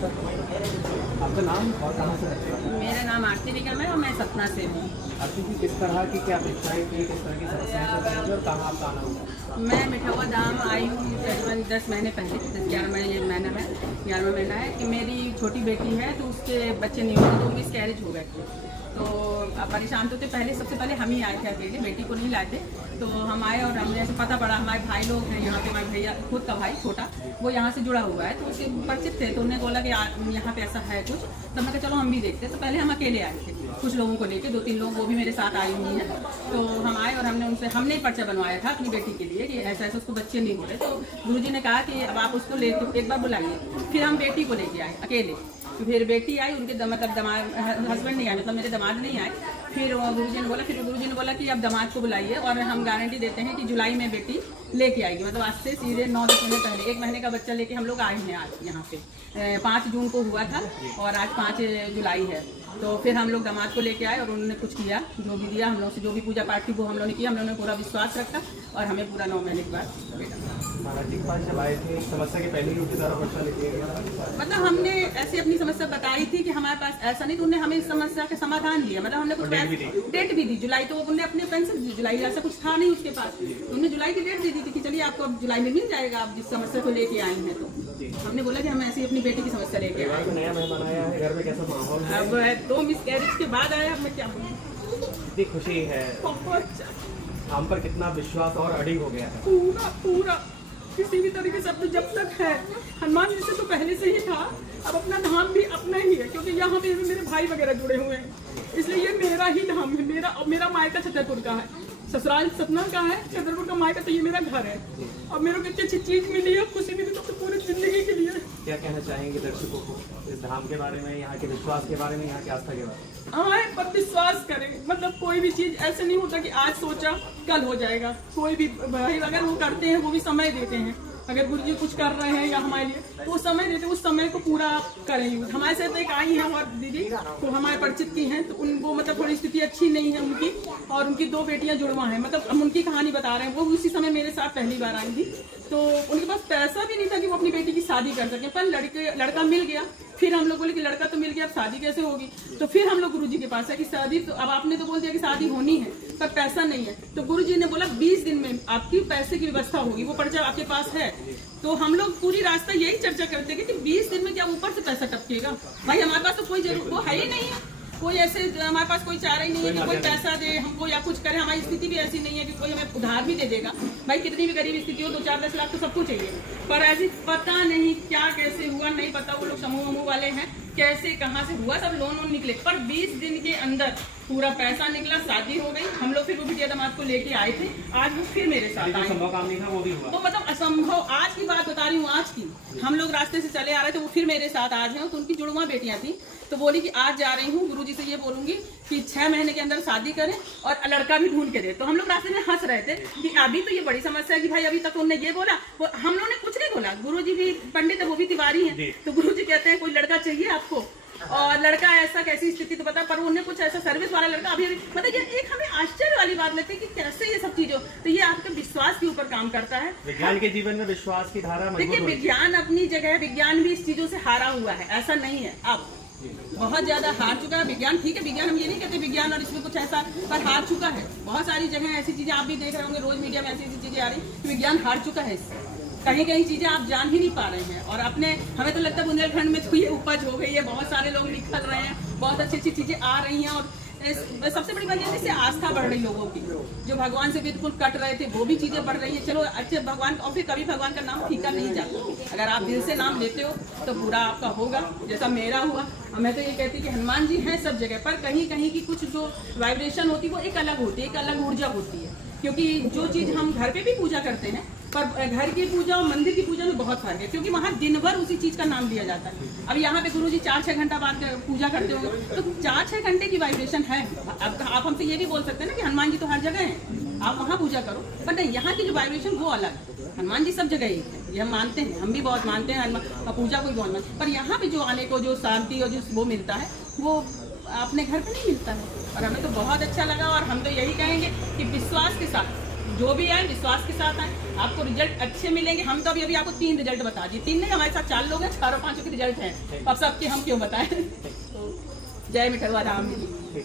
आपका नाम और कहाँ से रहते हैं? मेरा नाम आरती निगम है और मैं सतना से हूँ। आरती जी, किस तरह की क्या अपेक्षाएं थी, किस तरह की समस्याएं चल रही थी और कहाँ आपका आना हुआ? मैं मिठावा धाम आई हूँ तकरीबन 10 महीने पहले, 10-11 महीना है, 11वां महीना है कि मेरी छोटी बेटी है तो उसके बच्चे नहीं हुए, तो मिसकैरेज हो गए। तो परेशान तो थे पहले, सबसे पहले हम ही आए थे अकेले, बेटी को नहीं लाए थे। तो हम आए और हमने ऐसे पता पड़ा, हमारे भाई लोग हैं यहाँ पे, हमारे भैया खुद का भाई छोटा वो यहाँ से जुड़ा हुआ है, तो उससे परिचित थे। तो उन्होंने बोला कि यहाँ पे ऐसा है कुछ, तो मैं कहा चलो हम भी देखते। तो पहले हम अकेले आए थे कुछ लोगों को लेके, 2-3 लोग वो भी मेरे साथ आई हुई हैं। तो हम आए और हमने पर्चा बनवाया था अपनी बेटी के लिए कि ऐसा ऐसा उसको बच्चे नहीं हो रहे। तो गुरुजी ने कहा कि अब आप उसको ले एक बार बुलाइए। फिर हम बेटी को लेके आए अकेले, फिर बेटी आई, उनके मतलब हस्बैंड नहीं आए, मतलब मेरे दामाद नहीं आए। फिर गुरुजी ने बोला कि अब दामाद को बुलाइए और हम गारंटी देते हैं कि जुलाई में बेटी लेके आएगी। मतलब आज से सीधे 9-10 महीने पहले 1 महीने का बच्चा लेके हम लोग आए हैं आज यहाँ पे। 5 जून को हुआ था और आज 5 जुलाई है। तो फिर हम लोग दामाद को लेके आए और उन्होंने कुछ किया, जो भी दिया हम लोग से, जो भी पूजा पाठ थी वो हम लोगों ने किया। हम लोगों ने पूरा विश्वास रखा और हमें पूरा 9 महीने के बाद बेटा। महाराज जी के पास जब आए थे, समस्या के पहले ही उनके द्वारा पर्चा लेके गया, मतलब हमने ऐसे अपनी समस्या बताई थी कि हमारे पास ऐसा नहीं, तो उन्होंने हमें इस समस्या का समाधान दिया। मतलब हमने कुछ डेट भी दी जुलाई, तो उन्होंने अपने पेंशन दी जुलाई, ऐसा कुछ था नहीं उसके पास। उन्होंने जुलाई की डेट दे दी थी कि चलिए आपको अब जुलाई में मिल जाएगा, आप जिस समस्या को लेके आए हैं। तो हमने बोला कि हम ऐसी अपनी बेटी की समस्या लेके आए। नया मेहमान आया है, घर में कैसा माहौल है? अब 2 मिसकैरेज के बाद आया, अब मैं क्या बोलूं। कितनी खुशी है, हम पर कितना विश्वास और अड़िग हो गया है। पूरा किसी भी तरीके से अपने जब तक है, हनुमान जी से तो पहले से ही था, अब अपना धाम भी अपना ही है, क्योंकि यहाँ पे मेरे भाई वगैरह जुड़े हुए हैं, इसलिए ये मेरा ही धाम है। मेरा मायका छतरपुर का है, ससुराल सतना का है, छतरपुर का मायका, तो ये मेरा घर है। और मेरे को इतनी अच्छी चीज मिली है, खुशी मिली तो पूरी जिंदगी के लिए। क्या कहना चाहेंगे दर्शकों को इस धाम के बारे में, यहाँ के विश्वास के बारे में, यहाँ की आस्था के बारे में? आए पर विश्वास करें, मतलब कोई भी चीज ऐसे नहीं होता कि आज सोचा कल हो जाएगा। कोई भी भाई अगर वो करते हैं, वो भी समय देते हैं। अगर गुरु जी कुछ कर रहे हैं या हमारे लिए, तो समय देते, उस समय को पूरा करें यूज। हमारे साथ एक आई हैं और दीदी, तो हमारे परिचित की हैं, तो उनको मतलब थोड़ी स्थिति अच्छी नहीं है उनकी, और उनकी 2 बेटियां जुड़वा हैं। मतलब हम उनकी कहानी बता रहे हैं, वो उसी समय मेरे साथ पहली बार आई थी। तो उनके पास पैसा भी नहीं था कि वो अपनी बेटी की शादी कर सके, पर लड़का मिल गया। फिर हम लोग बोले कि लड़का तो मिल गया, अब शादी कैसे होगी। तो फिर हम लोग गुरुजी के पास है कि शादी तो अब आपने तो बोल दिया कि शादी होनी है, पर पैसा नहीं है। तो गुरुजी ने बोला 20 दिन में आपकी पैसे की व्यवस्था होगी, वो पर्चा आपके पास है। तो हम लोग पूरी रास्ता यही चर्चा करते हैं कि 20 दिन में क्या ऊपर से पैसा टपकेगा। भाई हमारे पास तो कोई जरूर वो है ही नहीं है, कोई ऐसे हमारे पास कोई चारा ही नहीं है कि कोई पैसा दे हमको या कुछ करे। हमारी स्थिति भी ऐसी नहीं है कि कोई हमें उधार भी दे देगा। भाई कितनी भी गरीब स्थिति हो, 2-4-10 लाख तो सबको चाहिए, पर ऐसी पता नहीं क्या कैसे हुआ, नहीं पता। वो लोग समूह वाले हैं, कैसे कहाँ से हुआ, सब लोन निकले, पर 20 दिन के अंदर पूरा पैसा निकला, शादी हो गई। हम लोग फिर वो बिटिया दामाद को लेके आए थे, आज वो फिर मेरे साथ आए। संभव काम नहीं था, वो भी हुआ। तो मतलब असंभव, आज की बात बता रही हूँ, आज की। हम लोग रास्ते से चले आ रहे थे, वो फिर मेरे साथ आज हैं। तो उनकी जुड़वा बेटियां थी, तो बोली कि आज जा रही हूँ, गुरुजी से ये बोलूंगी कि 6 महीने के अंदर शादी करें और लड़का भी ढूंढ के दे। तो हम लोग रास्ते में हंस रहे थे कि अभी तो ये बड़ी समस्या है कि भाई अभी तक उन्होंने ये बोला, हम लोगों ने कुछ नहीं बोला। गुरुजी भी पंडित है, वो भी तिवारी है, तो गुरुजी कहते हैं कोई लड़का चाहिए आपको, और लड़का ऐसा कैसी स्थिति तो पता, पर उन्हें कुछ ऐसा सर्विस वाला लड़का अभी मतलब ये एक हमें आश्चर्य वाली बात लगती है कि कैसे ये सब चीजों, तो ये आपके विश्वास के ऊपर काम करता है। विज्ञान के जीवन में विश्वास की धारा मजबूत देखिए, विज्ञान अपनी जगह है, विज्ञान भी इस चीजों से हारा हुआ है, ऐसा नहीं है। अब बहुत ज्यादा हार चुका है विज्ञान। ठीक है, विज्ञान हम ये नहीं कहते विज्ञान और इसमें कुछ ऐसा, पर हार चुका है। बहुत सारी जगह ऐसी चीजें आप भी देख रहे होंगे, रोज मीडिया में ऐसी ऐसी चीजें आ रही कि विज्ञान हार चुका है इससे। कहीं कहीं चीजें आप जान ही नहीं पा रहे हैं, और अपने हमें तो लगता है बुंदेलखंड में तो ये उपज हो गई है, बहुत सारे लोग निकल रहे हैं, बहुत अच्छी अच्छी चीजें आ रही हैं। और सबसे बड़ी बात ये है, इससे आस्था बढ़ रही लोगों की, जो भगवान से बिल्कुल कट रहे थे वो भी चीजें बढ़ रही हैं। चलो अच्छे भगवान, और फिर कभी भगवान का नाम फीका नहीं जाता। अगर आप दिल से नाम लेते हो तो पूरा आपका होगा, जैसा मेरा हुआ। मैं तो ये कहती कि हनुमान जी हैं सब जगह, पर कहीं कहीं की कुछ जो वाइब्रेशन होती है वो एक अलग होती है, एक अलग ऊर्जा होती है। क्योंकि जो चीज हम घर पे भी पूजा करते हैं, पर घर की पूजा और मंदिर की पूजा में बहुत फर्क है, क्योंकि वहाँ दिन भर उसी चीज का नाम लिया जाता है। अब यहाँ पे गुरुजी 4-6 घंटा बाद पूजा करते होंगे, तो 4-6 घंटे की वाइब्रेशन है। अब आप हमसे ये भी बोल सकते हैं ना कि हनुमान जी तो हर जगह है, आप वहाँ पूजा करो, पर नहीं, यहाँ की जो वाइब्रेशन वो अलग है। हनुमान जी सब जगह एक है, ये हम मानते हैं, हम भी बहुत मानते हैं, हनुमान पूजा को भी बहुत मानते हैं, पर यहाँ पे जो आने को जो शांति और जो वो मिलता है वो अपने घर पे नहीं मिलता है। और हमें तो बहुत अच्छा लगा, और हम तो यही कहेंगे कि विश्वास के साथ जो भी आए विश्वास के साथ आए, आपको रिजल्ट अच्छे मिलेंगे। हम तो अभी आपको 3 रिजल्ट बता दिए, 3 नहीं हमारे साथ 4 लोग हैं, 4 और 5 के रिजल्ट हैं, अब सबके हम क्यों बताएं। तो जय मिठुआ राम जी।